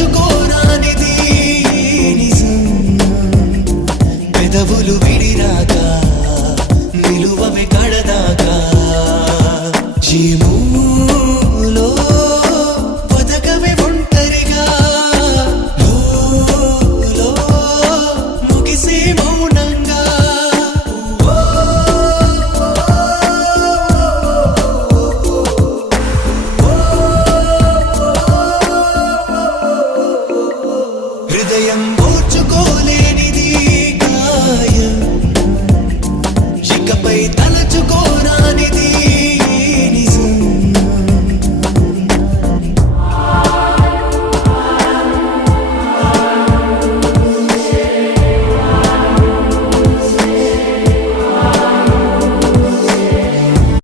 మరచుకోరానిది నిజం పెదవులు విడిరాక నిలువవి కడదాకా. జీవ హృదయం ఓర్చుకోలేనిది గాయం. ఇకపై తలచుకోరా